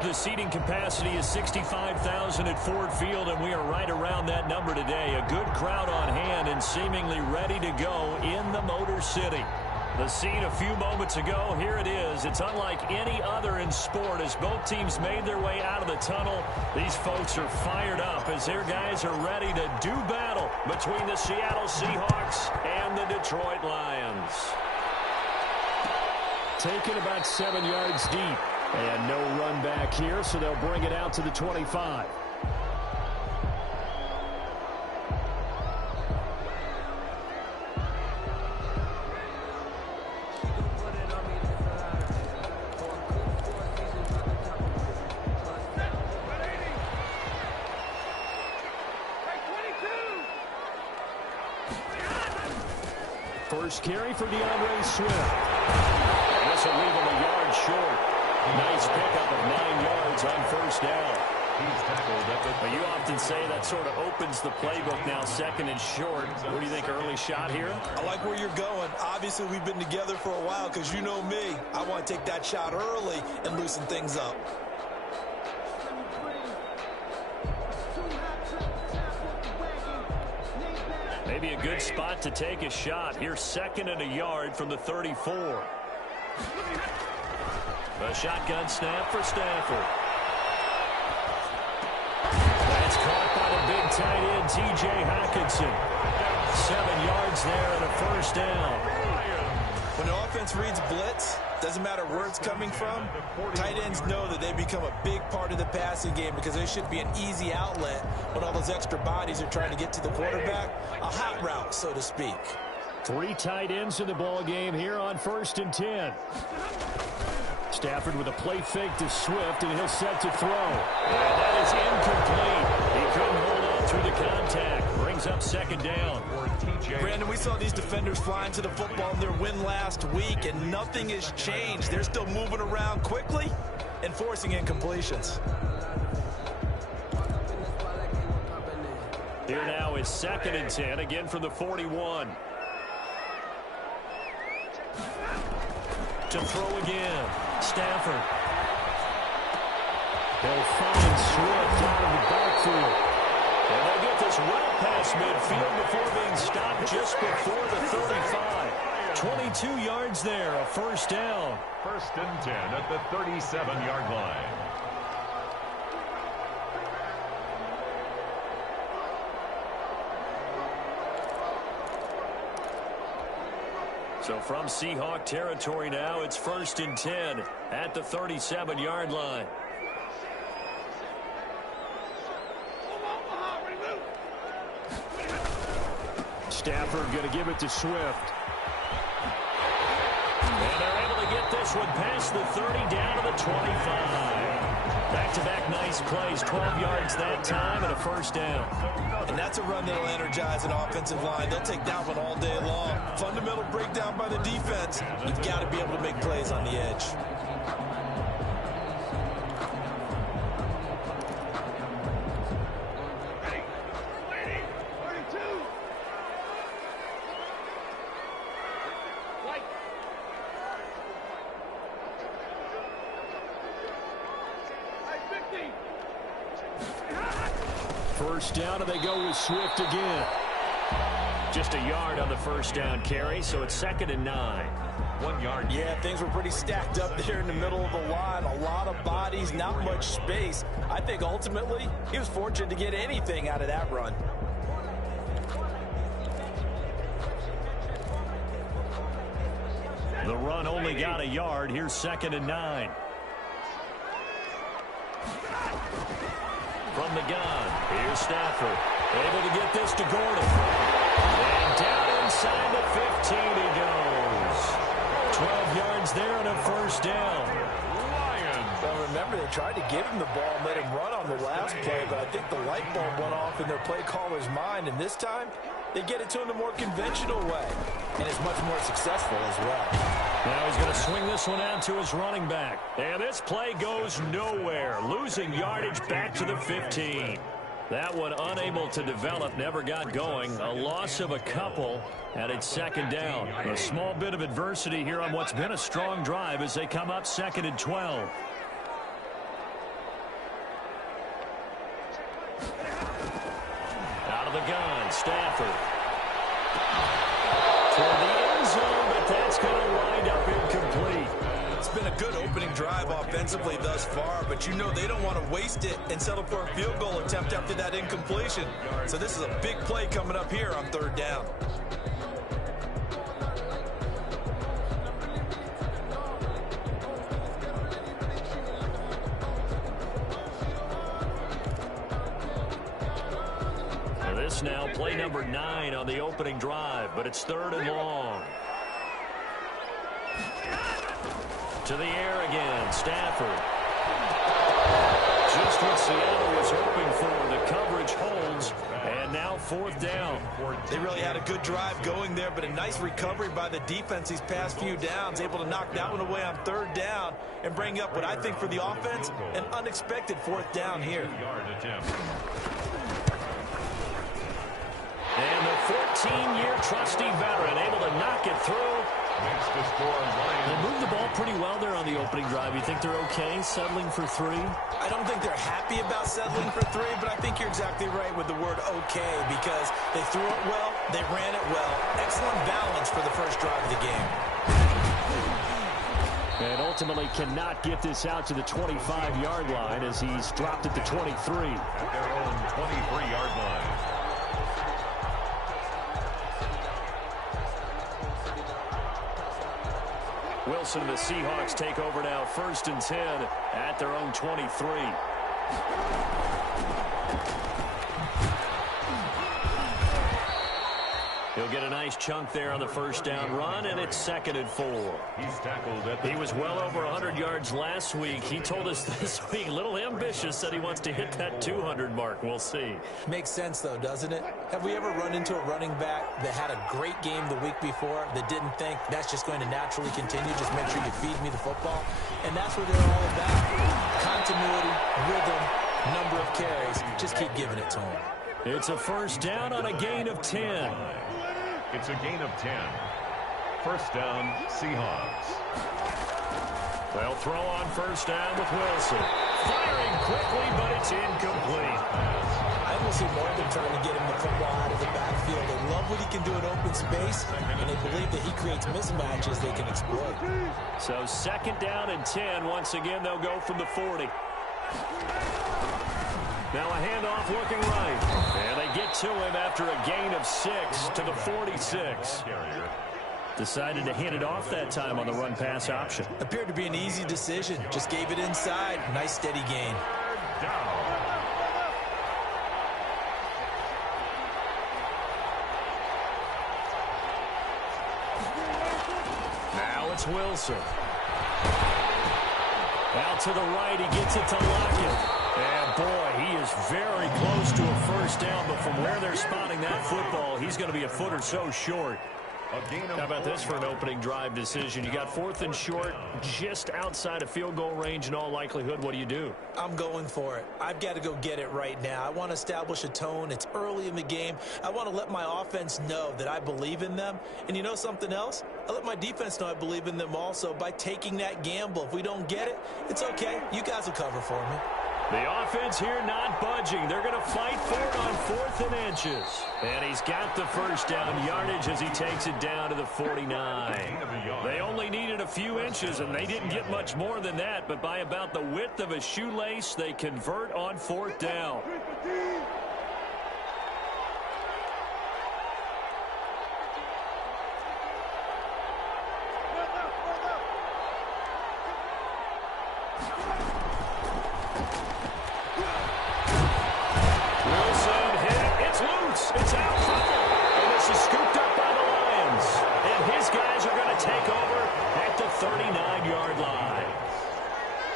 The seating capacity is 65,000 at Ford Field, and we are right around that number today. A good crowd on hand and seemingly ready to go in the Motor City. The scene a few moments ago, here it is. It's unlike any other in sport as both teams made their way out of the tunnel. These folks are fired up as their guys are ready to do battle between the Seattle Seahawks and the Detroit Lions. Taken about 7 yards deep. And no run back here, so they'll bring it out to the 25. First carry for DeAndre Swift. This will leave him a yard short. Nice pickup of 9 yards on first down. But you often say that sort of opens the playbook now, second and short. What do you think, early shot here? I like where you're going. Obviously, we've been together for a while because you know me. I want to take that shot early and loosen things up. Maybe a good spot to take a shot. Here's second and a yard from the 34. A shotgun snap for Stafford. That's caught by the big tight end, T.J. Hockenson. 7 yards there and a first down. When the offense reads blitz, doesn't matter where it's coming from, tight ends know that they become a big part of the passing game because they should be an easy outlet when all those extra bodies are trying to get to the quarterback. A hot route, so to speak. 3 tight ends in the ball game here on 1st and 10. Stafford with a play fake to Swift, and he'll set to throw. And that is incomplete. He couldn't hold on through the contact. Brings up second down. Brandon, we saw these defenders flying to the football in their win last week, and nothing has changed. They're still moving around quickly and forcing incompletions. Here now is 2nd and 10, again from the 41. To throw again. Stafford. They'll find Swift out of the backfield. And they'll get this well past midfield before being stopped just before the 35. 22 yards there, a first down. 1st and 10 at the 37-yard line. So from Seahawk territory now, it's 1st and 10 at the 37-yard line. Stafford going to give it to Swift. And they're able to get this one past the 30 down to the 25. Back-to-back nice plays, 12 yards that time and a first down. And that's a run that'll energize an offensive line. They'll take that one all day long. Fundamental breakdown by the defense. You've got to be able to make plays on the edge. First down, and they go with Swift again. Just a yard on the first down carry, so it's 2nd and 9. 1 yard. Yeah, things were pretty stacked up there in the middle of the line. A lot of bodies, not much space. I think ultimately he was fortunate to get anything out of that run. The run only got a yard. Here's 2nd and 9. From the gun, here's Stafford. Able to get this to Gordon. And down inside the 15 he goes. 12 yards there and a first down. Well, remember, they tried to give him the ball and let him run on the last play, but I think the light bulb went off in their play caller's mind, and this time they get it to him the more conventional way, and it's much more successful as well. Now he's going to swing this one out to his running back. And this play goes nowhere. Losing yardage back to the 15. That one unable to develop, never got going. A loss of a couple, and it's 2nd down. A small bit of adversity here on what's been a strong drive as they come up 2nd and 12. the gun, Stafford. Toward the end zone, but that's going to wind up incomplete. It's been a good opening drive offensively thus far, but you know they don't want to waste it and settle for a field goal attempt after that incompletion. So this is a big play coming up here on 3rd down. This now play number 9 on the opening drive, but it's 3rd and long. To the air again, Stafford. Just what Seattle was hoping for. The coverage holds, and now 4th down. They really had a good drive going there, but a nice recovery by the defense these past few downs, able to knock that one away on 3rd down and bring up what I think for the offense, an unexpected 4th down here. And the 14-year trusty veteran able to knock it through. They moved the ball pretty well there on the opening drive. You think they're okay settling for 3? I don't think they're happy about settling for 3, but I think you're exactly right with the word okay, because they threw it well, they ran it well. Excellent balance for the first drive of the game. And ultimately cannot get this out to the 25-yard line as he's dropped at the 23. At their own 23-yard line. Wilson and the Seahawks take over now, 1st and 10 at their own 23. He'll get a nice chunk there on the 1st down run, and it's 2nd and 4. He's tackled at the... He was well over 100 yards last week. He told us this week, a little ambitious, said he wants to hit that 200 mark. We'll see. Makes sense, though, doesn't it? Have we ever run into a running back that had a great game the week before that didn't think that's just going to naturally continue? Just make sure you feed me the football. And that's what they're all about. Continuity, rhythm, number of carries. Just keep giving it to them. It's a 1st down on a gain of 10. It's a gain of 10. 1st down, Seahawks. They'll throw on 1st down with Wilson. Firing quickly, but it's incomplete. I almost see more of them trying to get him the football out of the backfield. They love what he can do in open space, and they believe that he creates mismatches they can exploit. So 2nd down and 10. Once again, they'll go from the 40. Now a handoff looking right. And they get to him after a gain of 6 to the 46. Decided to hand it off that time on the run-pass option. Appeared to be an easy decision. Just gave it inside. Nice steady gain. Now it's Wilson. Out to the right, he gets it to Lockett. And boy, he is very close to a 1st down, but from where they're spotting that football, he's going to be a foot or so short. How about this for an opening drive decision? You got 4th and short, just outside of field goal range in all likelihood. What do you do? I'm going for it. I've got to go get it right now. I want to establish a tone. It's early in the game. I want to let my offense know that I believe in them. And you know something else? I let my defense know I believe in them also by taking that gamble. If we don't get it, it's okay. You guys will cover for me. The offense here not budging. They're going to fight for it on 4th and inches. And he's got the 1st down yardage as he takes it down to the 49. They only needed a few inches, and they didn't get much more than that. But by about the width of a shoelace, they convert on 4th down. It's out front, and this is scooped up by the Lions. And his guys are going to take over at the 39-yard line.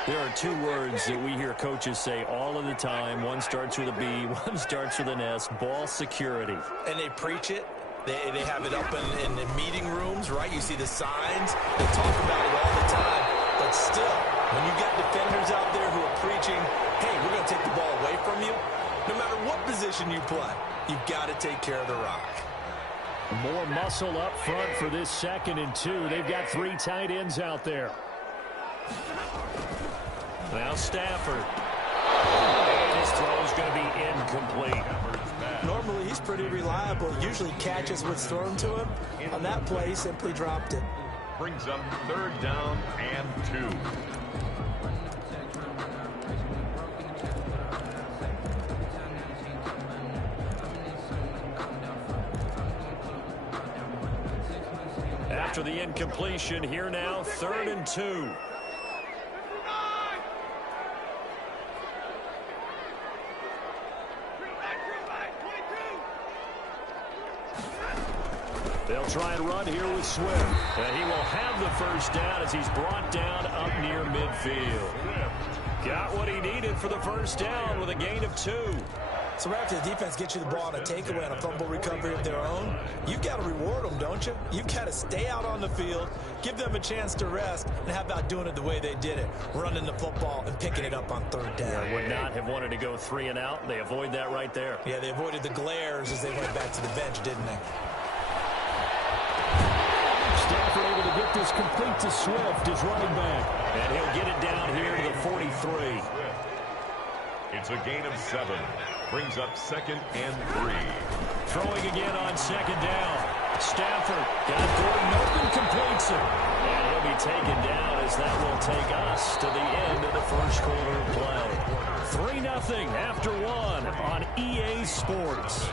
There are 2 words that we hear coaches say all of the time. One starts with a B, one starts with an S, ball security. And they preach it. They have it up in the meeting rooms, right? You see the signs. They talk about it all the time. But still, when you got defenders out there who are preaching, hey, we're going to take the ball away from you, no matter what position you play, you've got to take care of the rock. More muscle up front for this 2nd and 2. They've got 3 tight ends out there. Now Stafford. His throw is going to be incomplete. Normally, he's pretty reliable. Usually catches what's thrown to him. On that play, he simply dropped it. Brings up 3rd down and 2. After the incompletion, here now, 3rd and 2. They'll try and run here with Swift. And he will have the first down as he's brought down up near midfield. Got what he needed for the first down with a gain of 2. So right after the defense gets you the ball on a takeaway on a fumble recovery of their own, you've got to reward them, don't you? You've got to stay out on the field, give them a chance to rest, and how about doing it the way they did it, running the football and picking it up on 3rd down. Yeah, would not have wanted to go 3 and out. They avoid that right there. Yeah, they avoided the glares as they went back to the bench, didn't they? Stafford able to get this complete to Swift, his running back. And he'll get it down here to the 43. It's a gain of 7. Brings up 2nd and 3. Throwing again on 2nd down. Stafford got Gordon open, completes it. And he'll be taken down as that will take us to the end of the first quarter of play. 3-0 after 1 on EA Sports.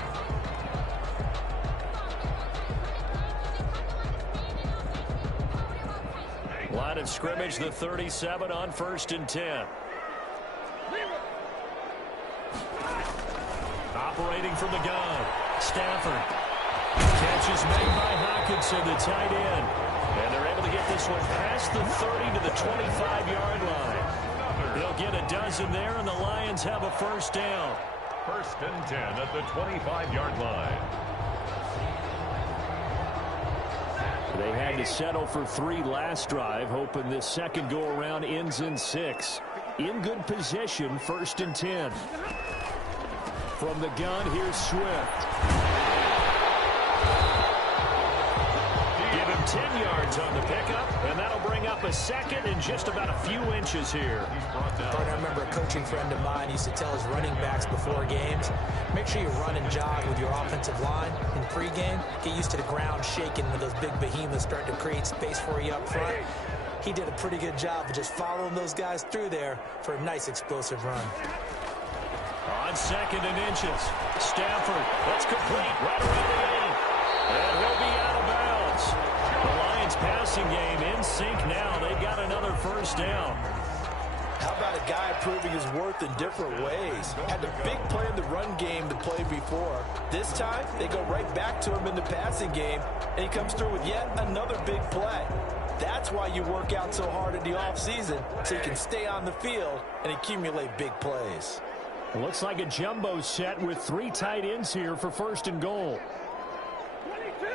Line of scrimmage, the 37 on 1st and 10. Operating from the gun. Stafford. Catch is made by Hawkinson, the tight end. And they're able to get this one past the 30 to the 25-yard line. They'll get a dozen there, and the Lions have a first down. 1st and 10 at the 25-yard line. They had to settle for 3 last drive, hoping this second go-around ends in 6. In good position, 1st and 10. From the gun, here's Swift. Give him 10 yards on the pickup, and that'll bring up a second and just about a few inches here. I remember a coaching friend of mine used to tell his running backs before games, make sure you run and jog with your offensive line in pregame. Get used to the ground shaking when those big behemoths start to create space for you up front. He did a pretty good job of just following those guys through there for a nice explosive run. On 2nd and inches, Stafford, that's complete, right around the 8. And he'll be out of bounds. The Lions passing game in sync now. They've got another first down. How about a guy proving his worth in different ways? Had a big play in the run game to play before. This time, they go right back to him in the passing game, and he comes through with yet another big play. That's why you work out so hard in the offseason, so you can stay on the field and accumulate big plays. It looks like a jumbo set with 3 tight ends here for 1st and goal. 22.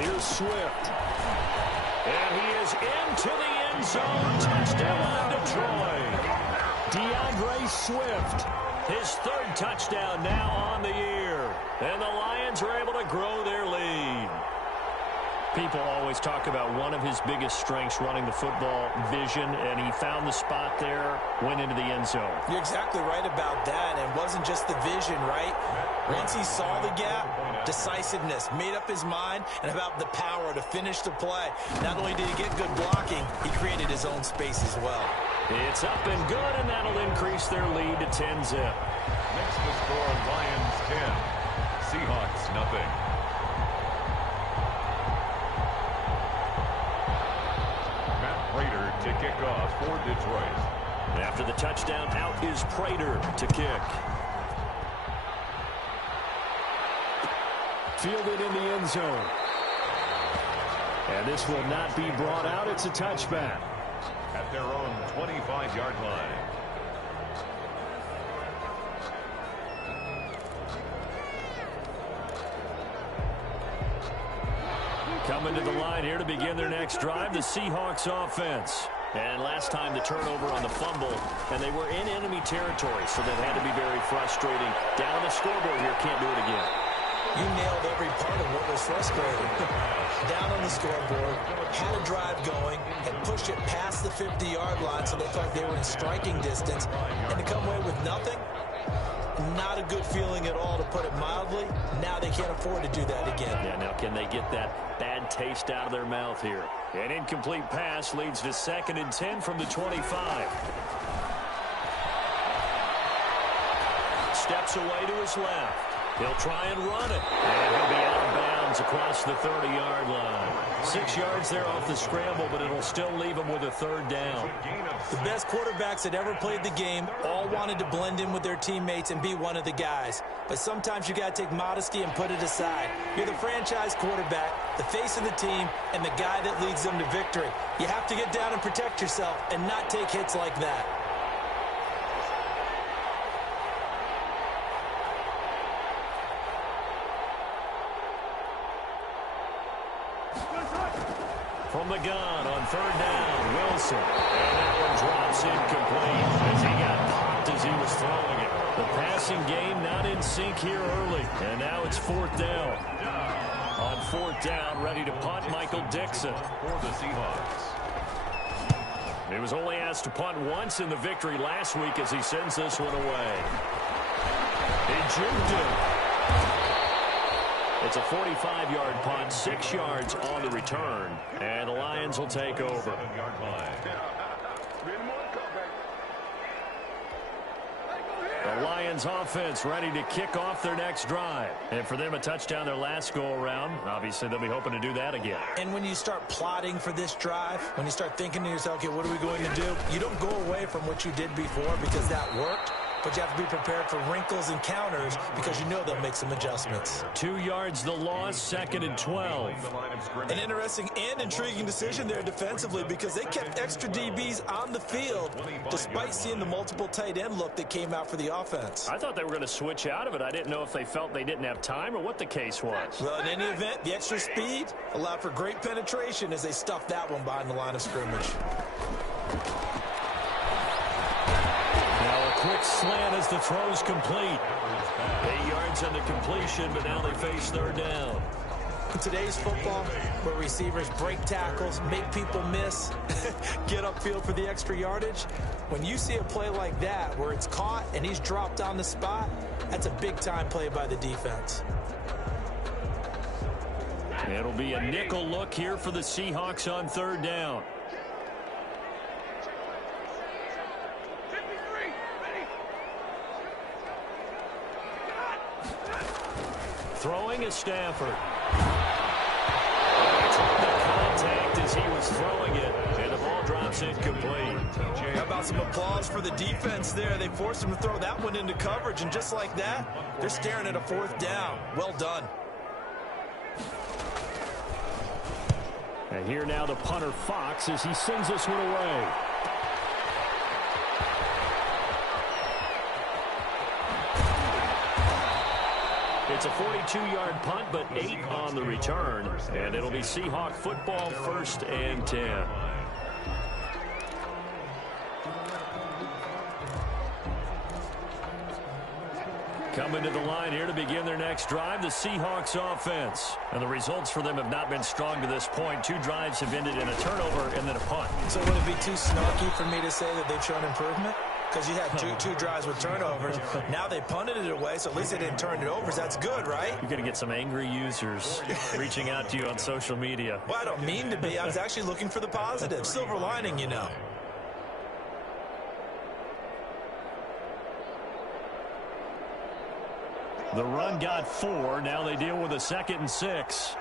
Here's Swift. And he is into the end zone. Touchdown, Detroit. DeAndre Swift. His 3rd touchdown now on the year. And the Lions are able to grow their lead. People always talk about one of his biggest strengths running the football, vision, and he found the spot there, went into the end zone. You're exactly right about that, and it wasn't just the vision, right? Once he saw the gap, decisiveness, made up his mind, and about the power to finish the play. Not only did he get good blocking, he created his own space as well. It's up and good, and that'll increase their lead to 10-zip. Next to score, Lions 10, Seahawks nothing. Prater to kick off for Detroit. After the touchdown, out is Prater to kick. Fielded in the end zone. And this will not be brought out. It's a touchback. At their own 25-yard line. Coming to the line here to begin their next drive, the Seahawks offense. And last time the turnover on the fumble, and they were in enemy territory, so that had to be very frustrating. Down the scoreboard here, can't do it again. You nailed every part of what was frustrating. Down on the scoreboard, had a drive going, had pushed it past the 50-yard line so they thought they were in striking distance, and to come away with nothing, not a good feeling at all, to put it mildly. Now they can't afford to do that again. Yeah, now can they get that bad taste out of their mouth here? An incomplete pass leads to 2nd and 10 from the 25. Steps away to his left. He'll try and run it. And he'll be out of bounds across the 30-yard line. 6 yards there off the scramble, but it'll still leave him with a 3rd down. The best quarterbacks that ever played the game all wanted to blend in with their teammates and be one of the guys. But sometimes you got to take modesty and put it aside. You're the franchise quarterback, the face of the team, and the guy that leads them to victory. You have to get down and protect yourself and not take hits like that. From the gun on 3rd down, Wilson. And that one drops incomplete as he got popped as he was throwing it. The passing game not in sync here early. And now it's 4th down. On 4th down, ready to punt, Michael Dixon. For the Seahawks. He was only asked to punt once in the victory last week as he sends this one away. He juked it. It's a 45-yard punt, 6 yards on the return, and the Lions will take over. The Lions offense ready to kick off their next drive. And for them, a touchdown their last go-around. Obviously, they'll be hoping to do that again. And when you start plotting for this drive, when you start thinking to yourself, okay, what are we going to do? You don't go away from what you did before because that worked. But you have to be prepared for wrinkles and counters because you know they'll make some adjustments. 2 yards the loss, 2nd and 12. An interesting and intriguing decision there defensively because they kept extra DBs on the field despite seeing the multiple tight end look that came out for the offense. I thought they were going to switch out of it. I didn't know if they felt they didn't have time or what the case was. Well, in any event, the extra speed allowed for great penetration as they stuffed that one behind the line of scrimmage. Quick slant as the throw's complete. 8 yards on the completion, but now they face 3rd down. In today's football, where receivers break tackles, make people miss, get upfield for the extra yardage, when you see a play like that where it's caught and he's dropped on the spot, that's a big-time play by the defense. It'll be a nickel look here for the Seahawks on 3rd down. Throwing is Stafford. He tried the contact as he was throwing it, and the ball drops incomplete. How about some applause for the defense there? They forced him to throw that one into coverage, and just like that, they're staring at a 4th down. Well done. And here now the punter Fox as he sends this one away. It's a 42-yard punt, but 8 on the return. And it'll be Seahawk football, 1st and 10. Coming to the line here to begin their next drive, the Seahawks offense. And the results for them have not been strong to this point. 2 drives have ended in a turnover and then a punt. So would it be too snarky for me to say that they've shown improvement? Because you had two drives with turnovers. Now they punted it away, so at least they didn't turn it over. So that's good, right? You're going to get some angry users reaching out to you on social media. Well, I don't mean to be. I was actually looking for the positive. Silver lining, you know. The run got 4. Now they deal with a 2nd and 6.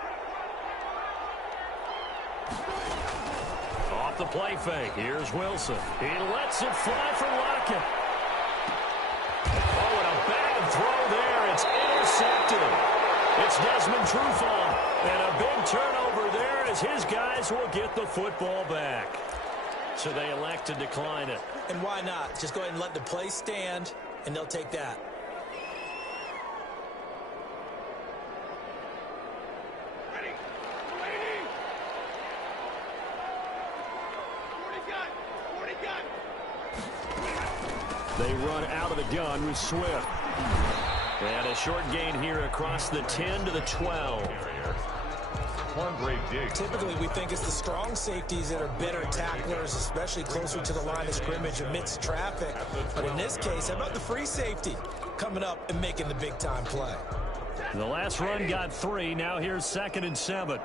Off the play fake. Here's Wilson. He lets it fly for Lockett. Oh, and a bad throw there. It's intercepted. It's Desmond Trufant. And a big turnover there as his guys will get the football back. So they elect to decline it. And why not? Just go ahead and let the play stand, and they'll take that. They run out of the gun with Swift. And a short gain here across the 10 to the 12. Typically, we think it's the strong safeties that are better tacklers, especially closer to the line of scrimmage amidst traffic. But in this case, how about the free safety coming up and making the big-time play? The last run got 3. Now here's 2nd and 7.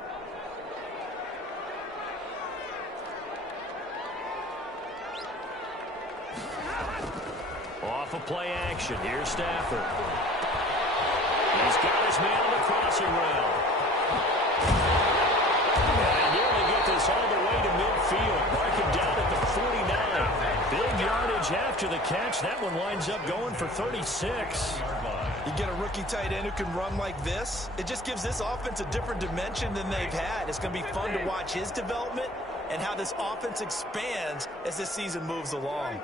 Off of play action. Here's Stafford. He's got his man on the crossing route. And nearly get this all the way to midfield. Mark him down at the 49. Big yardage after the catch. That one winds up going for 36. You get a rookie tight end who can run like this. It just gives this offense a different dimension than they've had. It's going to be fun to watch his development and how this offense expands as this season moves along.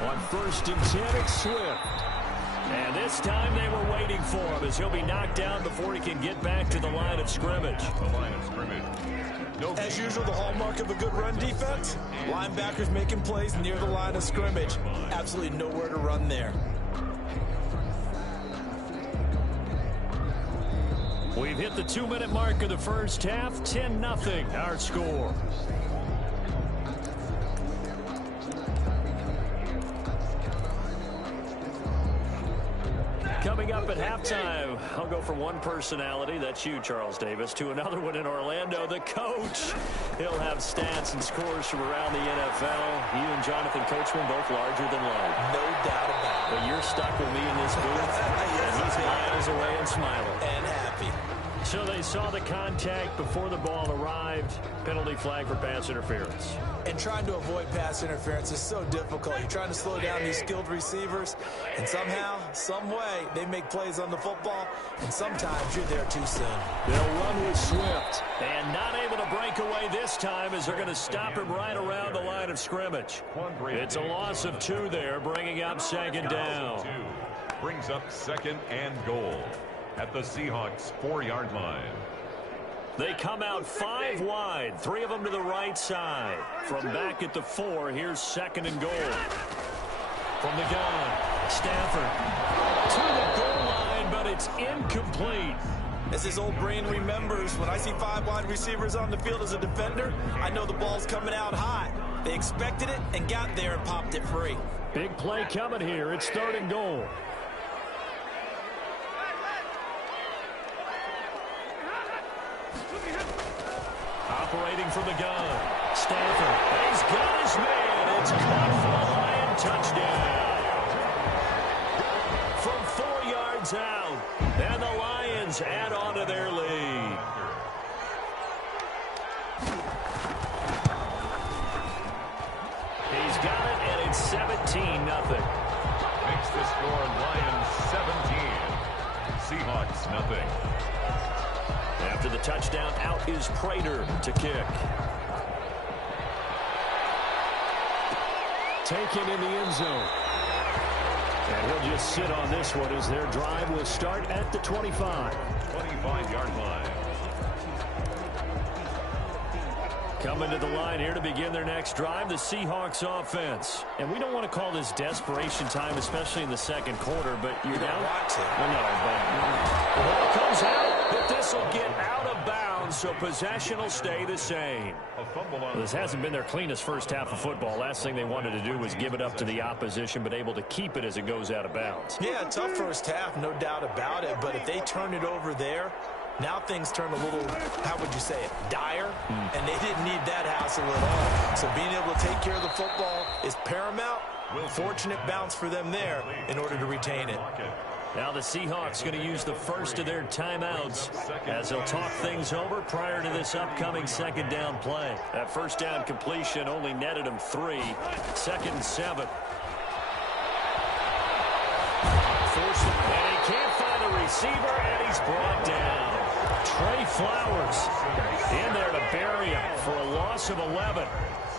On 1st and 10, it's Swift. And this time they were waiting for him as he'll be knocked down before he can get back to the line of scrimmage. As usual, the hallmark of a good run defense, linebackers making plays near the line of scrimmage. Absolutely nowhere to run there. We've hit the 2-minute mark of the first half. 10-0 our score. Coming up at halftime, I'll go from one personality, that's you, Charles Davis, to another one in Orlando, the coach. He'll have stats and scores from around the NFL. You and Jonathan Coachman both larger than life. No doubt about it. But you're stuck with me in this booth, and he's miles away and smiling. And happy. So they saw the contact before the ball arrived. Penalty flag for pass interference. And trying to avoid pass interference is so difficult. You're trying to slow down these skilled receivers, and somehow, some way, they make plays on the football, and sometimes you're there too soon. They'll run with Swift, and not able to break away this time as they're going to stop him right around the line of scrimmage. It's a loss of 2 there, bringing up 2nd down. Brings up 2nd and goal at the Seahawks 4-yard line. They come out 5 wide, 3 of them to the right side. From back at the 4, here's 2nd and goal. From the gun, Stafford to the goal line, but it's incomplete. As his old brain remembers, when I see 5 wide receivers on the field as a defender, I know the ball's coming out hot. They expected it and got there and popped it free. Big play coming here. It's 3rd and goal. Operating from the gun. Stafford. He's got his man. It's caught for a Lion touchdown. From 4 yards out. And the Lions add on to their lead. He's got it, and it's 17-0. Makes the score Lions 17. Seahawks nothing. After the touchdown, out is Prater to kick. Taken in the end zone. And he'll just sit on this one as their drive will start at the 25. 25-yard line. Coming to the line here to begin their next drive, the Seahawks offense. And we don't want to call this desperation time, especially in the second quarter, but you're down. Well, no, but the ball comes out, but this will get out of bounds, so possession will stay the same. Well, this hasn't been their cleanest first half of football. Last thing they wanted to do was give it up to the opposition, but able to keep it as it goes out of bounds. Yeah, tough first half, no doubt about it, but if they turn it over there, now things turn a little, how would you say it, dire, and they didn't need that hassle at all. So being able to take care of the football is paramount. Fortunate bounce for them there in order to retain it. Now the Seahawks going to use the first of their timeouts as they'll talk things over prior to this upcoming second down play. That first down completion only netted them 3. 2nd and 7. Forced it, and he can't find a receiver, and he's brought down. Trey Flowers in there to bury him for a loss of 11.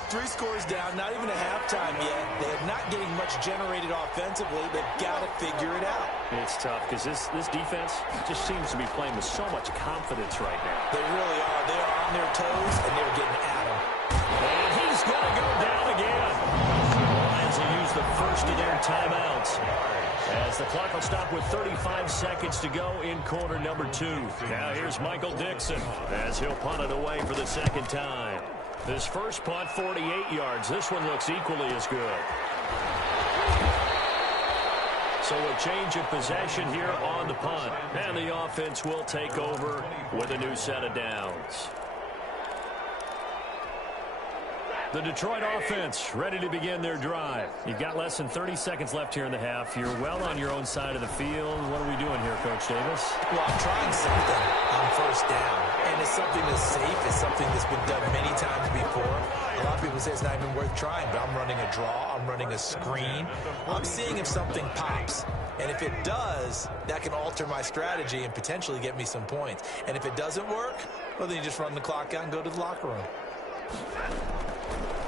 3 scores down, not even a halftime yet. They're not getting much generated offensively. They've got to figure it out. It's tough because this defense just seems to be playing with so much confidence right now. They really are. They are on their toes, and they're getting at them. And he's going to go down again. Lions will the first of their timeouts, as the clock will stop with 35 seconds to go in quarter number 2. Now here's Michael Dixon as he'll punt it away for the second time. This first punt, 48 yards. This one looks equally as good. So a change of possession here on the punt. And the offense will take over with a new set of downs. The Detroit offense ready to begin their drive. You've got less than 30 seconds left here in the half. You're well on your own side of the field. What are we doing here, Coach Davis? Well, I'm trying something on first down. And it's something that's safe. It's something that's been done many times before. A lot of people say it's not even worth trying, but I'm running a draw. I'm running a screen. I'm seeing if something pops. And if it does, that can alter my strategy and potentially get me some points. And if it doesn't work, well, then you just run the clock out and go to the locker room.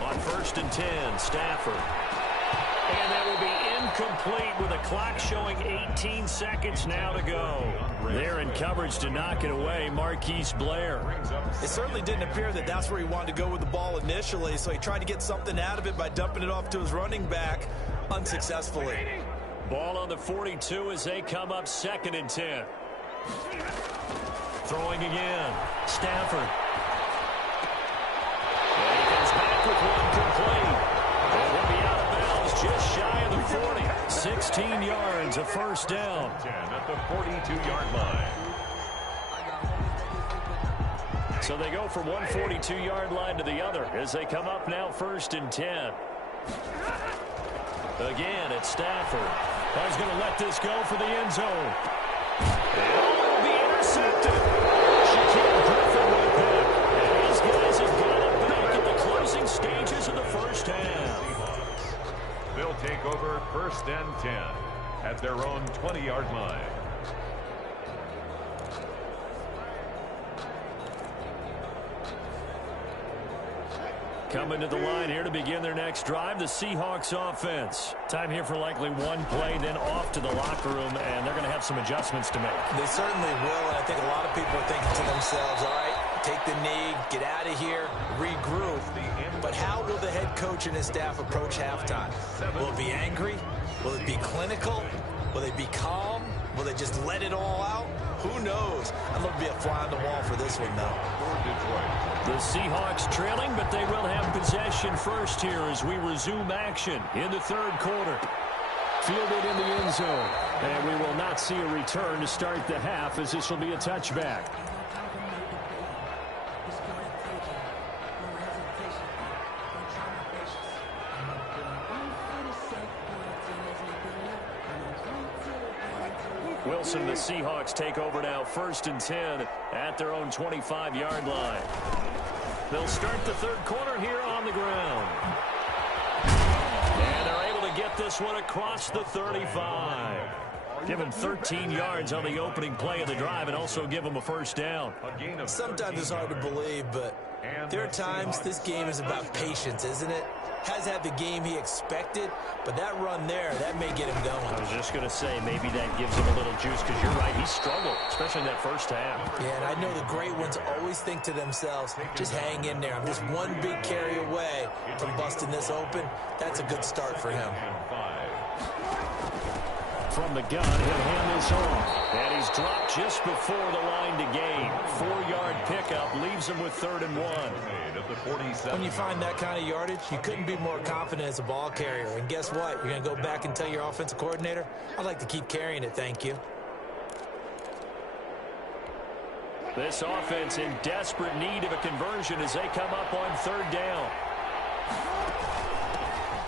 On 1st and 10, Stafford. And that will be incomplete with a clock showing 18 seconds now to go. There in coverage to knock it away, Marquise Blair. It certainly didn't appear that that's where he wanted to go with the ball initially, so he tried to get something out of it by dumping it off to his running back unsuccessfully. Ball on the 42 as they come up 2nd and 10. Throwing again, Stafford. And he comes back with one complete. And will be out of bounds just shy of the 40. 16 yards, a first down. 10 at the 42-yard line. So they go from one 42-yard line to the other as they come up now 1st and 10. Again, it's Stafford. He's going to let this go for the end zone. And will be intercepted. Shaquille Griffin with it. And these guys have got it back at the closing stages of the first half. They'll take over 1st and 10 at their own 20-yard line. Coming to the line here to begin their next drive, the Seahawks offense. Time here for likely one play, then off to the locker room, and they're going to have some adjustments to make. They certainly will, and I think a lot of people are thinking to themselves, all right, take the knee, get out of here, regroup. But how will the head coach and his staff approach halftime? Will it be angry? Will it be clinical? Will they be calm? Will they just let it all out? Who knows? I'd love to be a fly on the wall for this one, though. The Seahawks trailing, but they will have possession first here as we resume action in the 3rd quarter. Fielded in the end zone, and we will not see a return to start the half as this will be a touchback. Wilson, the Seahawks take over now 1st and 10 at their own 25-yard line. They'll start the 3rd quarter here on the ground. And they're able to get this one across the 35. Give them 13 yards on the opening play of the drive and also give them a first down. Sometimes it's hard to believe, but there are times this game is about patience, isn't it? Has had the game he expected, but that run there, that may get him going. I was just going to say, maybe that gives him a little juice, because you're right, he struggled, especially in that first half. Yeah, and I know the great ones always think to themselves, just hang in there. I'm just one big carry away from busting this open. That's a good start for him. From the gun, he'll hand this off. And he's dropped just before the line to gain. 4-yard pickup leaves him with 3rd and 1. When you find that kind of yardage, you couldn't be more confident as a ball carrier. And guess what? You're going to go back and tell your offensive coordinator, I'd like to keep carrying it, thank you. This offense in desperate need of a conversion as they come up on 3rd down.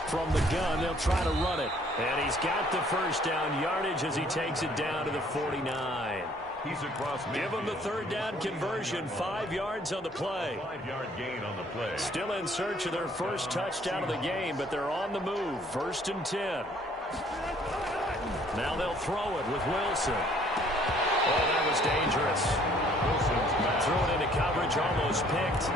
From the gun, they'll try to run it. And he's got the first down yardage as he takes it down to the 49. He's across. Give him the 3rd down conversion. 5 yards on the play. 5-yard gain on the play. Still in search of their first touchdown of the game, but they're on the move. 1st and 10. Now they'll throw it with Wilson. Oh, that was dangerous. Threw it into coverage, almost picked.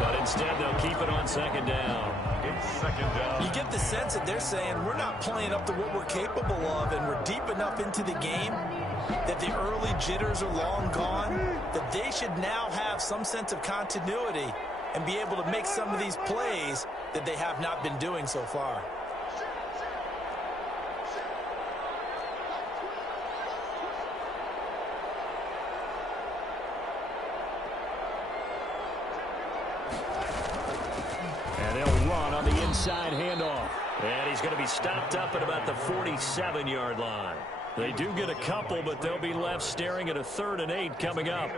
But instead, they'll keep it on 2nd down. It's 2nd down. You get the sense that they're saying we're not playing up to what we're capable of, and we're deep enough into the game that the early jitters are long gone, that they should now have some sense of continuity and be able to make some of these plays that they have not been doing so far. And they'll run on the inside handoff. And he's going to be stopped up at about the 47-yard line. They do get a couple, but they'll be left staring at a 3rd and 8 coming up.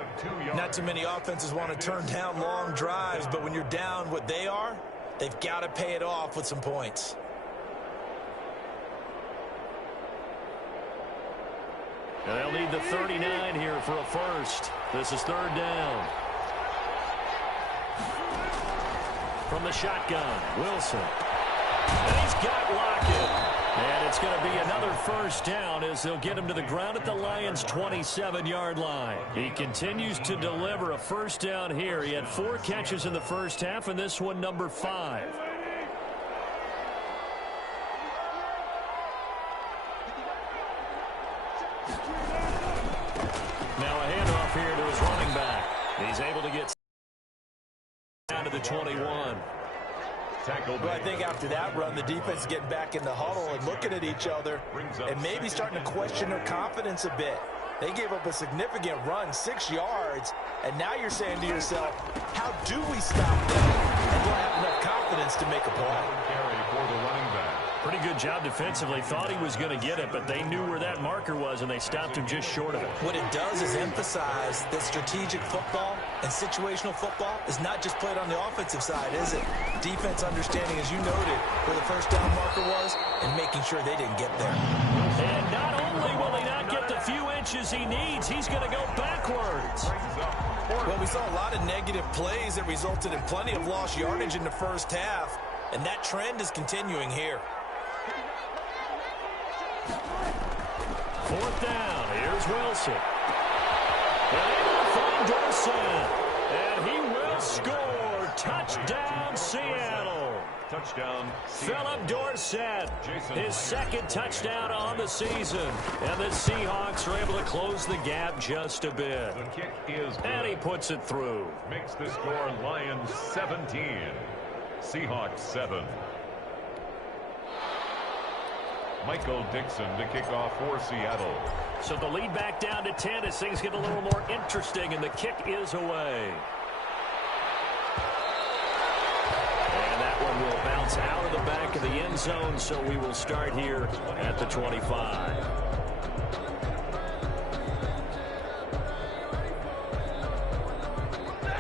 Not too many offenses want to turn down long drives, but when you're down what they are, they've got to pay it off with some points. And they'll need the 39 here for a first. This is 3rd down. From the shotgun, Wilson. And he's got Lockett. And it's going to be another first down as they'll get him to the ground at the Lions' 27-yard line. He continues to deliver a first down here. He had 4 catches in the first half, and this one number 5. Now a handoff here to his running back. He's able to get down to the 21. Well, I think after that run, the defense is getting back in the huddle and looking at each other and maybe starting to question their confidence a bit. They gave up a significant run, 6 yards, and now you're saying to yourself, how do we stop them? And don't have enough confidence to make a play. Pretty good job defensively. Thought he was going to get it, but they knew where that marker was, and they stopped him just short of it. What it does is emphasize that strategic football and situational football is not just played on the offensive side, is it? Defense understanding, as you noted, where the first down marker was and making sure they didn't get there. And not only will he not get the few inches he needs, he's going to go backwards. Well, we saw a lot of negative plays that resulted in plenty of lost yardage in the first half, and that trend is continuing here. 4th down. Here's Wilson. And able to find Dorsett. And he will score. Touchdown, Seattle. Touchdown, Philip Dorsett. His 2nd touchdown on the season. And the Seahawks are able to close the gap just a bit. The kick is good. And he puts it through. Makes the score Lions 17. Seahawks 7. Michael Dixon to kick off for Seattle. So the lead back down to 10 as things get a little more interesting, and the kick is away. And that one will bounce out of the back of the end zone, so we will start here at the 25.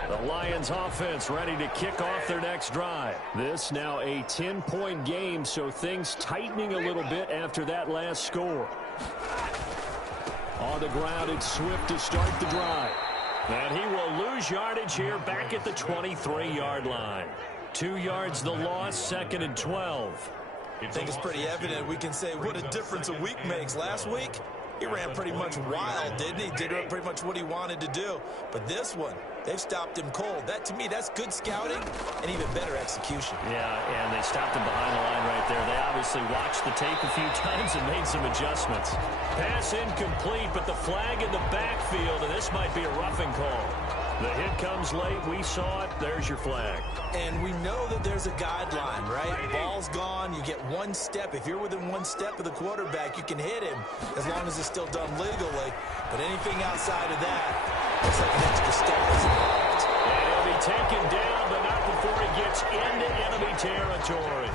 The Lions offense ready to kick off their next drive. This now a 10-point game, so things tightening a little bit after that last score. On the ground, it's Swift to start the drive. And he will lose yardage here back at the 23-yard line. 2 yards the loss, 2nd and 12. I think it's pretty evident. We can say what a difference a week makes. Last week, he ran pretty much wild, didn't he? Did pretty much what he wanted to do. But this one, they've stopped him cold. That, to me, that's good scouting and even better execution. Yeah, and they stopped him behind the line right there. They obviously watched the tape a few times and made some adjustments. Pass incomplete, but the flag in the backfield, and this might be a roughing call. The hit comes late. We saw it. There's your flag. And we know that there's a guideline, right? Ball's gone. You get 1 step. If you're within 1 step of the quarterback, you can hit him as long as it's still done legally. But anything outside of that, looks like an extra step is involved. And he'll be taken down, but not before he gets into enemy territory.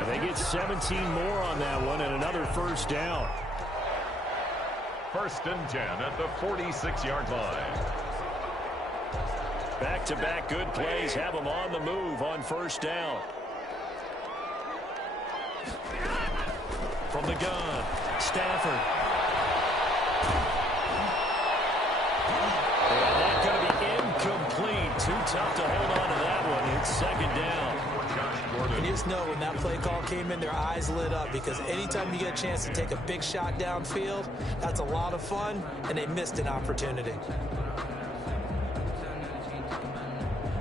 I think it's 17 more on that one and another first down. 1st and 10 at the 46-yard line. Back-to-back good plays have them on the move on first down. From the gun, Stafford. And that's going to be incomplete. Too tough to hold on to that one. It's 2nd down. And you just know when that play call came in, their eyes lit up because anytime you get a chance to take a big shot downfield, that's a lot of fun, and they missed an opportunity.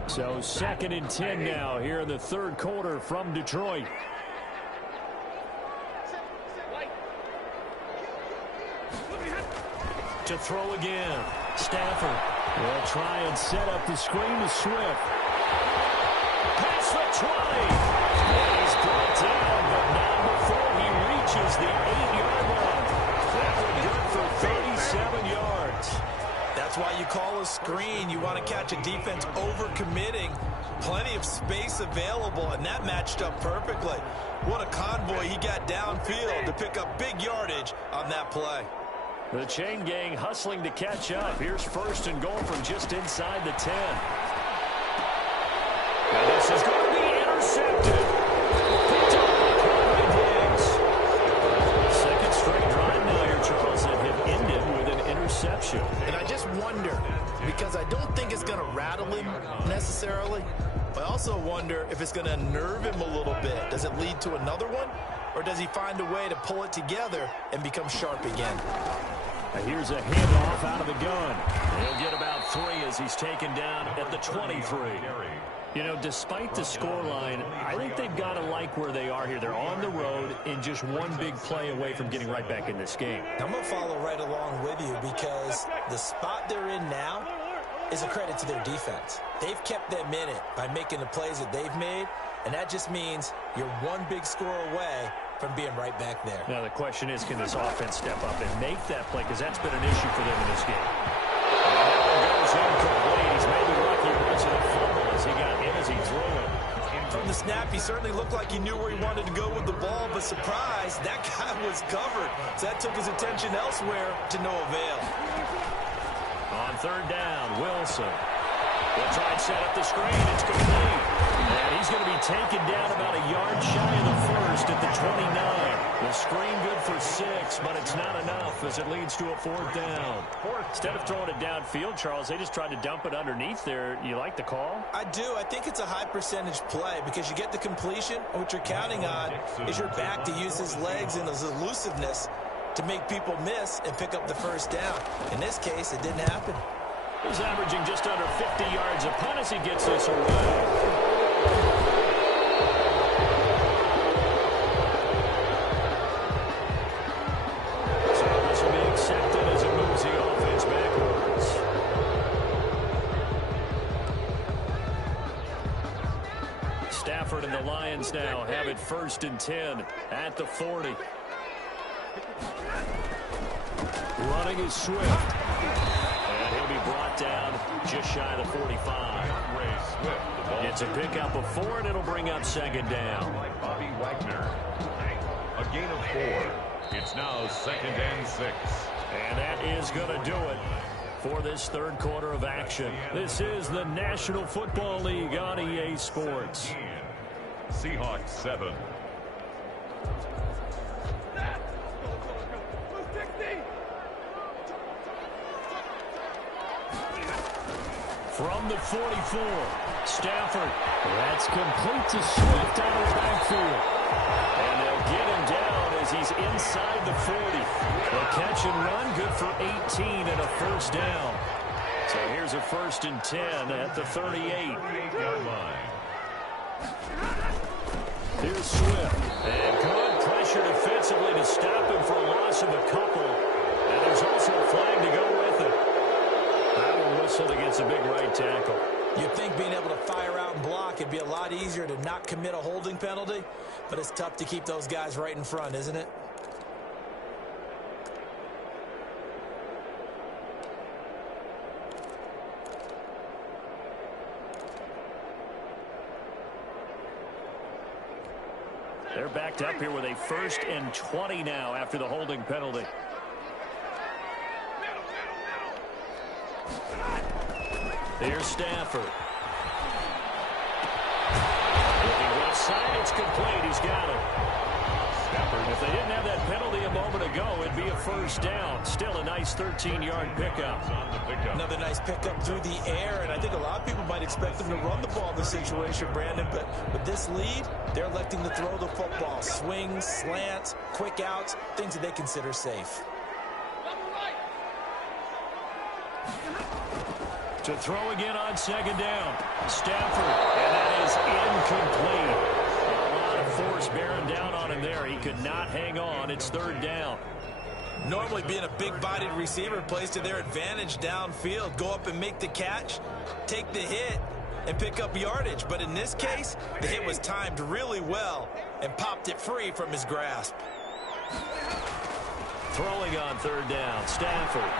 So 2nd and 10 now here in the 3rd quarter from Detroit. To throw again. Stafford will try and set up the screen to Swift. Past the 20. He's brought down, but not before he reaches the 8-yard line. That one good for 37 yards. That's why you call a screen. You want to catch a defense overcommitting. Plenty of space available, and that matched up perfectly. What a convoy he got downfield to pick up big yardage on that play. The chain gang hustling to catch up. Here's first and goal from just inside the 10. Now this is going to be intercepted. Picked up by Conway Diggs. Second straight drive now here, Charles, that have ended with an interception. And I just wonder, because I don't think it's going to rattle him necessarily, but I also wonder if it's going to unnerve him a little bit. Does it lead to another one? Or does he find a way to pull it together and become sharp again? Now here's a handoff out of the gun. He'll get about 3 as he's taken down at the 23. You know, despite the scoreline, I think they've got to like where they are here. They're on the road and just one big play away from getting right back in this game. I'm going to follow right along with you because the spot they're in now is a credit to their defense. They've kept them in it by making the plays that they've made, and that just means you're one big score away from being right back there. Now the question is, can this offense step up and make that play, because that's been an issue for them in this game. And that one goes incomplete. He's maybe lucky it wasn't a fumble as he got in as he threw it. From the snap, he certainly looked like he knew where he wanted to go with the ball, but surprise, that guy was covered. So that took his attention elsewhere to no avail. On third down, Wilson. They'll try and set up the screen. It's complete. And he's going to be taken down about a yard shy of the first at the 29. The screen good for 6, but it's not enough as it leads to a 4th down. Instead of throwing it downfield, Charles, they just tried to dump it underneath there. You like the call? I do. I think it's a high percentage play because you get the completion, and what you're counting on is your back to use his legs and his elusiveness to make people miss and pick up the first down. In this case, it didn't happen. He's averaging just under 50 yards a punt as he gets this away. So this will be accepted as it moves the offense backwards. Stafford and the Lions now have it 1st and 10 at the 40. Running is Swift. And he'll be brought down just shy of the 45. It's a pickup of 4, and it'll bring up 2nd down. Bobby Wagner. A gain of 4. It's now 2nd and 6. And that is going to do it for this 3rd quarter of action. This is the National Football League on EA Sports. Seahawks 7. From the 44, Stafford. That's complete to Swift out of the backfield. And they'll get him down as he's inside the 40. The catch and run, good for 18 and a 1st down. So here's a 1st and 10 at the 38-yard line. Here's Swift. And good pressure defensively to stop him for a loss of a couple. And there's also a flag to go with it. That one whistled against a big right tackle. You'd think being able to fire out and block it'd be a lot easier to not commit a holding penalty, but it's tough to keep those guys right in front, isn't it? They're backed up here with a 1st and 20 now after the holding penalty. Here's Stafford. Looking left side, it's complete. He's got it. Stafford, if they didn't have that penalty a moment ago, it'd be a 1st down. Still a nice 13-yard pickup. Another nice pickup through the air, and I think a lot of people might expect them to run the ball in this situation, Brandon, but with this lead, they're electing to throw the football. Swings, slants, quick outs, things that they consider safe. To throw again on 2nd down. Stafford, and that is incomplete. A lot of force bearing down on him there. He could not hang on. It's 3rd down. Normally being a big-bodied receiver plays to their advantage downfield. Go up and make the catch, take the hit, and pick up yardage. But in this case, the hit was timed really well and popped it free from his grasp. Throwing on 3rd down, Stafford.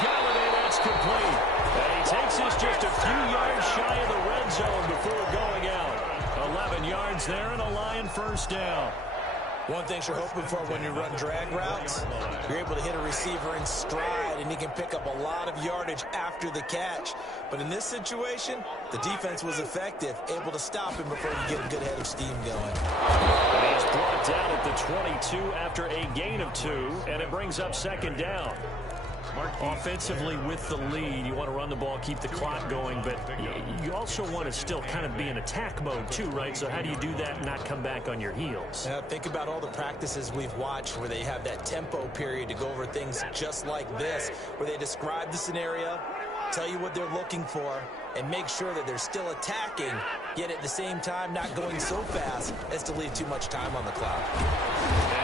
Galladay, that's complete. And he takes this just a few yards shy of the red zone before going out. 11 yards there and a Lion first down. One thing you're hoping for when you run drag routes, you're able to hit a receiver in stride, and he can pick up a lot of yardage after the catch. But in this situation, the defense was effective, able to stop him before you get a good head of steam going. And he's brought down at the 22 after a gain of 2, and it brings up second down. Offensively with the lead, you want to run the ball, keep the clock going, but you also want to still kind of be in attack mode too, right? So how do you do that and not come back on your heels? Think about all the practices we've watched where they have that tempo period to go over things just like this, where they describe the scenario, tell you what they're looking for, and make sure that they're still attacking, yet at the same time not going so fast as to leave too much time on the clock.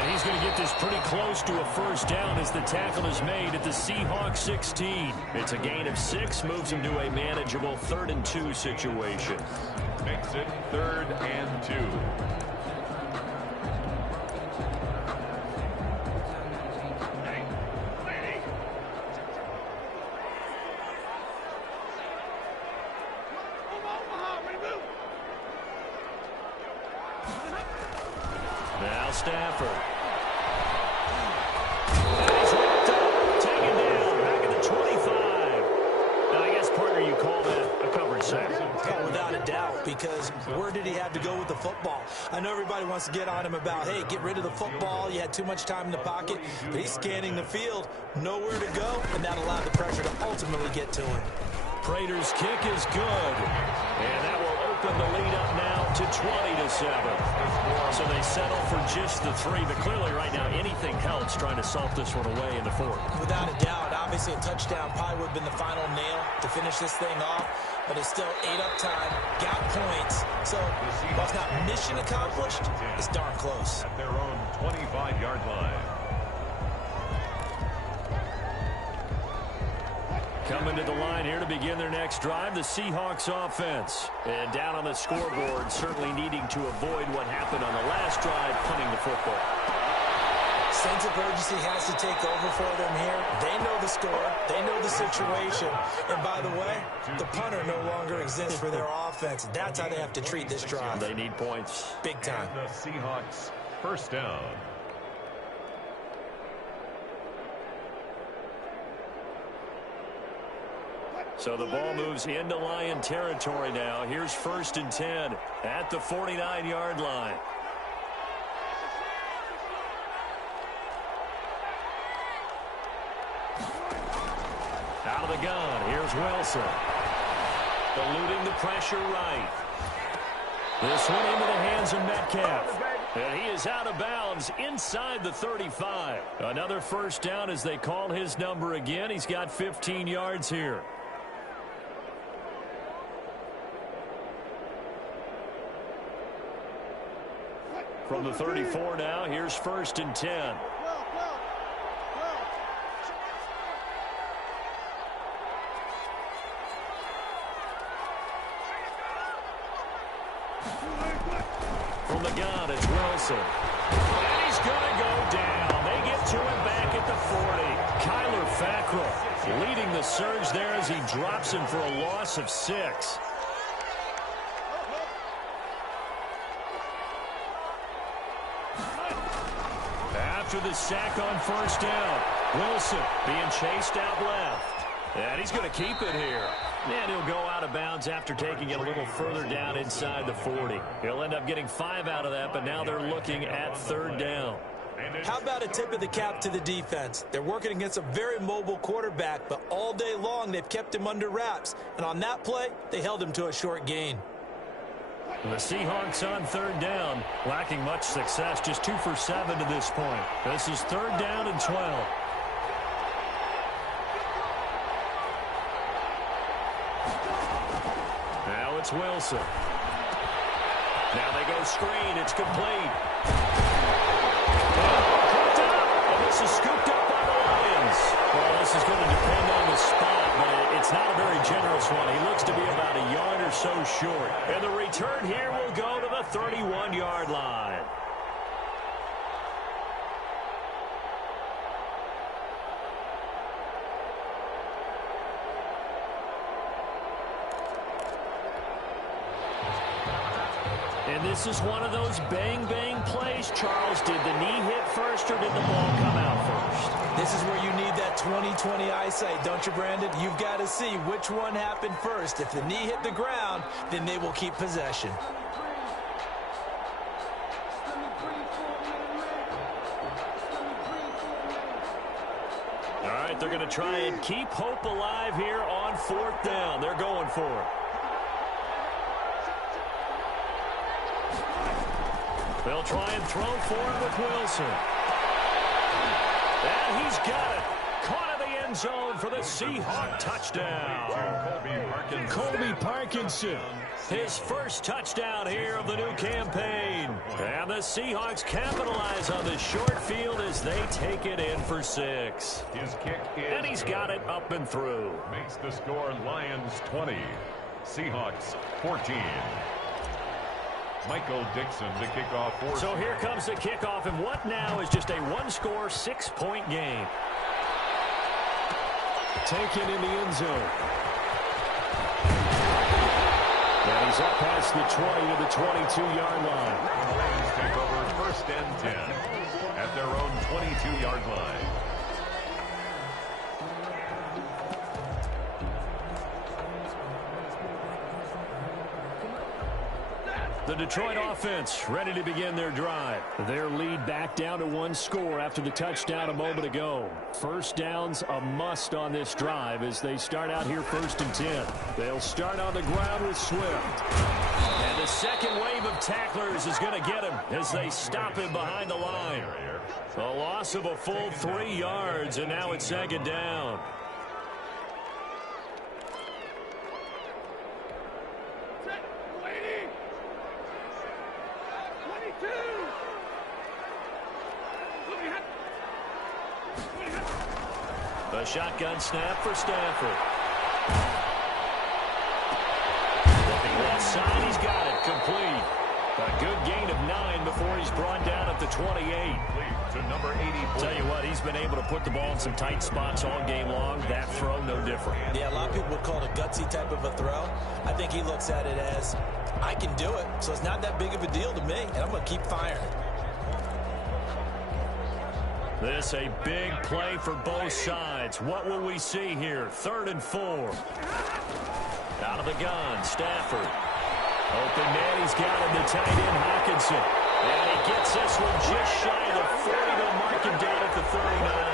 And he's going to get this pretty close to a first down as the tackle is made at the Seahawks 16. It's a gain of 6, moves him to a manageable 3rd and 2 situation. Makes it 3rd and 2. Now Stafford. And he's whipped up, taken down, back at the 25. Now, I guess, partner, you call that a coverage sack. Oh, without a doubt, because where did he have to go with the football? I know everybody wants to get on him about, hey, get rid of the football, you had too much time in the pocket, but he's scanning the field, nowhere to go, and that allowed the pressure to ultimately get to him. Prater's kick is good, and that will open the lead up now to 20-7. So they settle for just the 3, but clearly right now anything helps trying to salt this one away in the 4th. Without a doubt, obviously a touchdown probably would have been the final nail to finish this thing off, but it's still 8 up time, got points, so while it's not mission accomplished, it's darn close. At their own 25-yard line. Coming to the line here to begin their next drive, the Seahawks offense. And down on the scoreboard, certainly needing to avoid what happened on the last drive, punting the football. Sense of urgency has to take over for them here. They know the score. They know the situation. And by the way, the punter no longer exists for their offense. That's how they have to treat this drive. They need points. Big time. And the Seahawks first down. So the ball moves into Lion territory now. Here's 1st and 10 at the 49-yard line. Out of the gun, here's Wilson. Eluding the pressure right. This one into the hands of Metcalf. And he is out of bounds inside the 35. Another first down as they call his number again. He's got 15 yards here. From the 34 now, here's 1st and 10. From the gun, it's Wilson. And he's going to go down. They get to him back at the 40. Kyler Fackrell leading the surge there as he drops him for a loss of 6. After the sack on first down, Wilson being chased out left. And he's going to keep it here. And he'll go out of bounds after taking it a little further down inside the 40. He'll end up getting 5 out of that, but now they're looking at 3rd down. How about a tip of the cap to the defense? They're working against a very mobile quarterback, but all day long they've kept him under wraps. And on that play, they held him to a short gain. The Seahawks on 3rd down, lacking much success, just 2 for 7 to this point. This is 3rd down and 12. Now it's Wilson. Now they go screen. It's complete. And this is scooped up by the Lions. Well, this is going to depend on the spot, but it's not a very generous one. He looks to be about a yard or so short. And the return here will go to the 31-yard line. And this is one of those bang-bang plays, Charles. Did the knee hit first or did the ball come out first? This is where you need that 20/20 eyesight, don't you, Brandon? You've got to see which one happened first. If the knee hit the ground, then they will keep possession. All right, they're going to try and keep hope alive here on 4th down. They're going for it. They'll try and throw forward with Wilson. And he's got it. Caught in the end zone for the Seahawk touchdown. Colby Parkinson. His first touchdown here of the new campaign. And the Seahawks capitalize on this short field as they take it in for 6. His kick is and he's got it up and through. Makes the score Lions 20, Seahawks 14. Michael Dixon to kick off for. So here comes the kickoff, and what now is just a one-score, 6-point game. Taken in the end zone. And he's up past the 20 to the 22-yard line. The Lions take over 1st and 10 at their own 22-yard line. The Detroit offense ready to begin their drive. Their lead back down to 1 score after the touchdown a moment ago. First downs a must on this drive as they start out here 1st and 10. They'll start on the ground with Swift. And the second wave of tacklers is going to get him as they stop him behind the line. A loss of a full 3 yards, and now it's 2nd down. A shotgun snap for Stafford. Looking left side, he's got it, complete. A good gain of 9 before he's brought down at the 28. To number 84. Tell you what, he's been able to put the ball in some tight spots all game long. That throw, no different. Yeah, a lot of people would call it a gutsy type of a throw. I think he looks at it as, I can do it, so it's not that big of a deal to me, and I'm going to keep firing. This a big play for both sides. What will we see here? 3rd and 4. Out of the gun, Stafford. Open man, he's got him, the tight end, Hawkinson. And he gets this one just shy of the 40 to mark him down at the 39.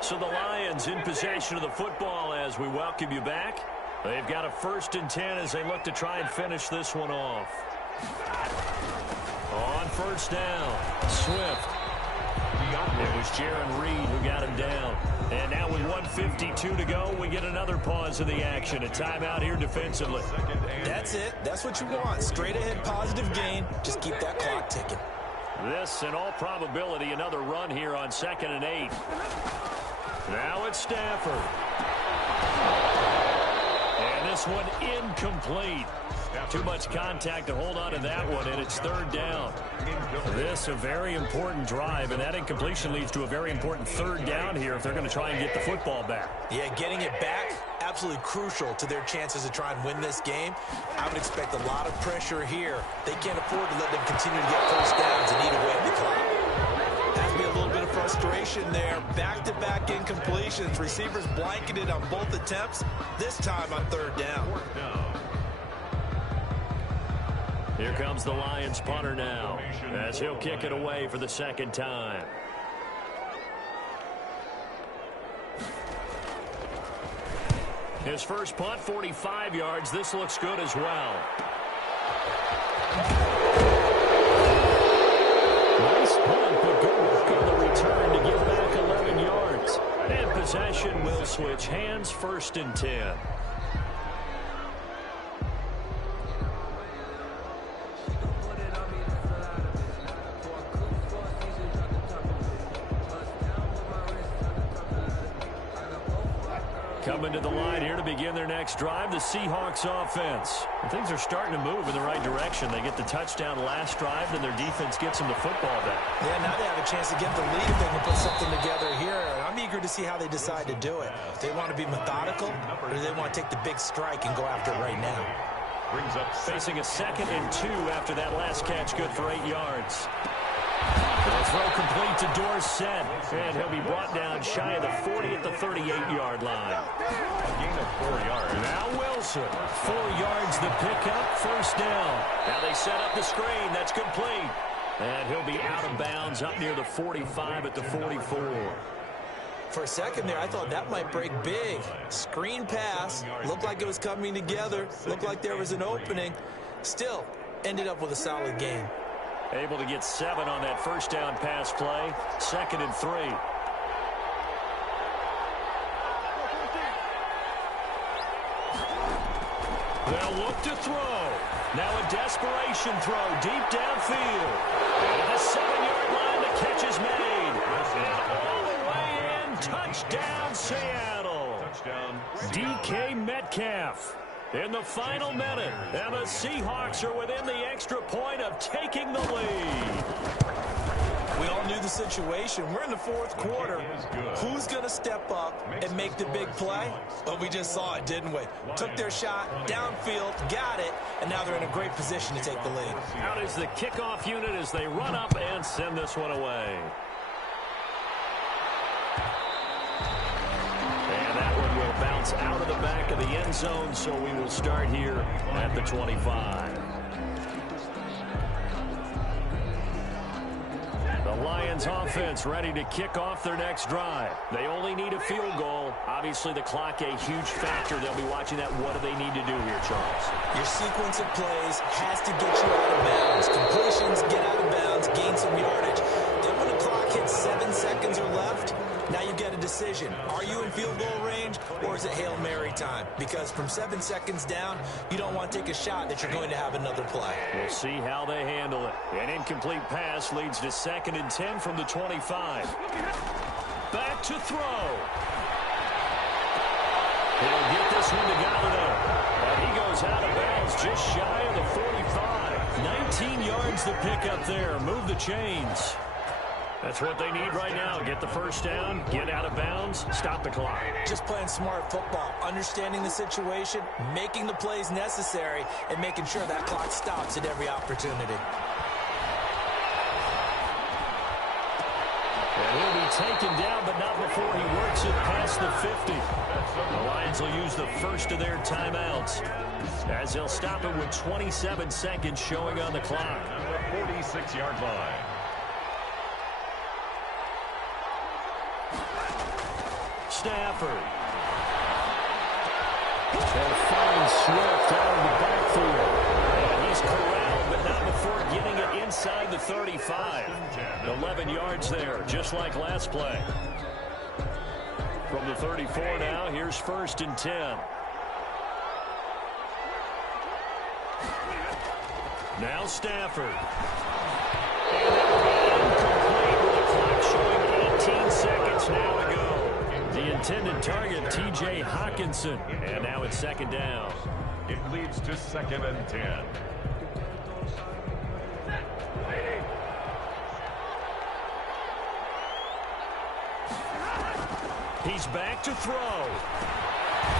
So the Lions in possession of the football as we welcome you back. They've got a 1st and 10 as they look to try and finish this one off. On 1st down, Swift. It was Jaron Reed who got him down. And now with 1:52 to go, we get another pause of the action. A timeout here defensively. That's it. That's what you want. Straight ahead positive gain. Just keep that clock ticking. This, in all probability, another run here on 2nd and 8. Now it's Stafford. And this one incomplete. Too much contact to hold on to that one, and it's 3rd down. This a very important drive, and that incompletion leads to a very important 3rd down here if they're going to try and get the football back. Yeah, getting it back, absolutely crucial to their chances to try and win this game. I would expect a lot of pressure here. They can't afford to let them continue to get 1st downs and eat away at the clock. Has to be a little bit of frustration there. Back-to-back incompletions. Receivers blanketed on both attempts, this time on 3rd down. Here comes the Lions punter now as he'll kick it away for the 2nd time. His first punt, 45 yards. This looks good as well. Nice punt, but good work on the return to give back 11 yards. And possession will switch hands, 1st and 10. Coming coming to the line here to begin their next drive, the Seahawks offense. And things are starting to move in the right direction. They get the touchdown last drive, then their defense gets them the football back. Yeah, now they have a chance to get the lead if they can put something together here. I'm eager to see how they decide to do it. If they want to be methodical, or do they want to take the big strike and go after it right now? Brings up facing a 2nd and 2 after that last catch, good for 8 yards. The throw complete to Dorsett, and he'll be brought down shy of the 40 at the 38-yard line. a gain of 4 yards. Now Wilson, 4 yards the pickup, first down. Now they set up the screen, that's complete. And he'll be out of bounds up near the 45 at the 44. For a second there, I thought that might break big. Screen pass, looked like it was coming together, looked like there was an opening. Still, ended up with a solid game. Able to get 7 on that first down pass play, 2nd and 3. They'll look to throw. Now a desperation throw deep downfield. And the 7-yard line, the catch is made. And all the way in, touchdown Seattle. Touchdown. DK Metcalf in the final minute. And the Seahawks are within the extra point of taking the lead. We all knew the situation. We're in the 4th quarter. Who's going to step up and make the big play? Well, we just saw it, didn't we? Took their shot, downfield, got it, and now they're in a great position to take the lead. Out is the kickoff unit as they run up and send this one away. And that one will bounce out of the back of the end zone, so we will start here at the 25. The Lions offense ready to kick off their next drive. They only need a field goal. Obviously, the clock a huge factor. They'll be watching that. What do they need to do here, Charles? Your sequence of plays has to get you out of bounds. Completions, get out of bounds, gain some yardage. Then when the clock hits 7 seconds or left, now you get a decision. Are you in field goal range, or is it Hail Mary time? Because from 7 seconds down, you don't want to take a shot that you're going to have another play. We'll see how they handle it. An incomplete pass leads to 2nd and 10 from the 25. Back to throw. He'll get this one to Galladay. And he goes out of bounds just shy of the 45. 19 yards to pick up there. Move the chains. That's what they need right now. Get the first down, get out of bounds, stop the clock. Just playing smart football, understanding the situation, making the plays necessary, and making sure that clock stops at every opportunity. And he'll be taken down, but not before he works it past the 50. The Lions will use the first of their timeouts as they'll stop it with 27 seconds showing on the clock. 46-yard line. Stafford. And finds Swift out of the backfield. And he's corralled, but not before getting it inside the 35. 11 yards there, just like last play. From the 34 now, here's 1st and 10. Now Stafford. And that will be incomplete with the clock showing 18 seconds now to go. The intended target, T.J. Hawkinson. And now it's 2nd down. It leads to 2nd and 10. He's back to throw.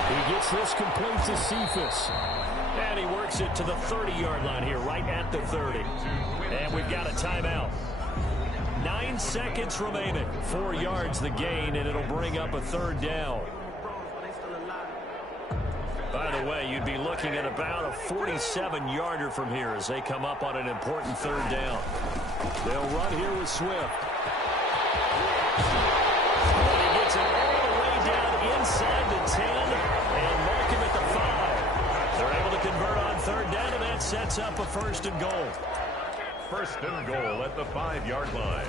He gets this complete to Cephas. And he works it to the 30-yard line here, right at the 30. And we've got a timeout. 9 seconds remaining. 4 yards the gain, and it'll bring up a 3rd down. By the way, you'd be looking at about a 47-yarder from here as they come up on an important 3rd down. They'll run here with Swift. And he gets it all the way down inside the 10 and mark him at the 5. They're able to convert on 3rd down, and that sets up a 1st and goal. 1st and goal at the 5-yard line.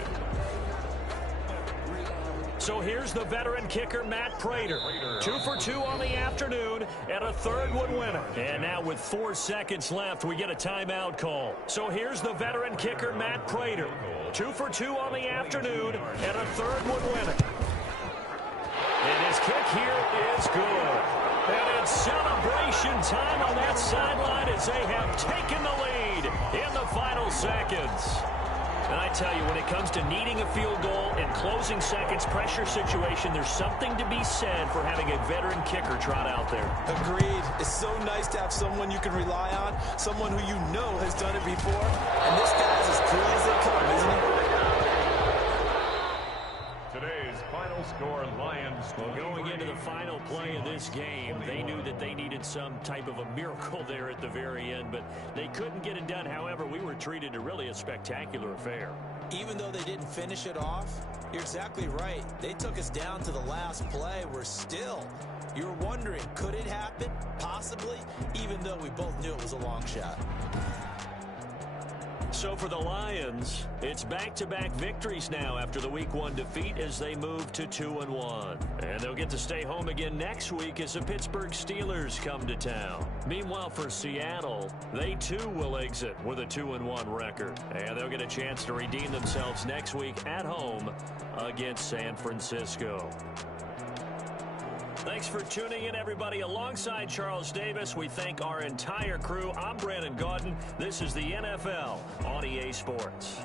So here's the veteran kicker, Matt Prater. 2 for 2 on the afternoon, and a 3rd one winner. And now with 4 seconds left, we get a timeout call. So here's the veteran kicker, Matt Prater. 2 for 2 on the afternoon, and a 3rd one winner. And his kick here is good. And it's celebration time on that sideline as they have taken the lead in the final seconds. And I tell you, when it comes to needing a field goal in closing seconds, pressure situation, there's something to be said for having a veteran kicker trot out there. Agreed. It's so nice to have someone you can rely on, someone who you know has done it before. And this guy's as cool as they come, isn't he? Today's final score, Lions. Well, going into the final play of this game, they knew that they needed some type of a miracle there at the very end, but they couldn't get it done. However, we were treated to really a spectacular affair. Even though they didn't finish it off, you're exactly right. They took us down to the last play. You're wondering, could it happen? Possibly, even though we both knew it was a long shot. So for the Lions, it's back-to-back victories now after the Week 1 defeat as they move to 2-1. And they'll get to stay home again next week as the Pittsburgh Steelers come to town. Meanwhile, for Seattle, they too will exit with a 2-1 record. And they'll get a chance to redeem themselves next week at home against San Francisco. Thanks for tuning in, everybody. Alongside Charles Davis, we thank our entire crew. I'm Brandon Gaudin. This is the NFL on EA Sports.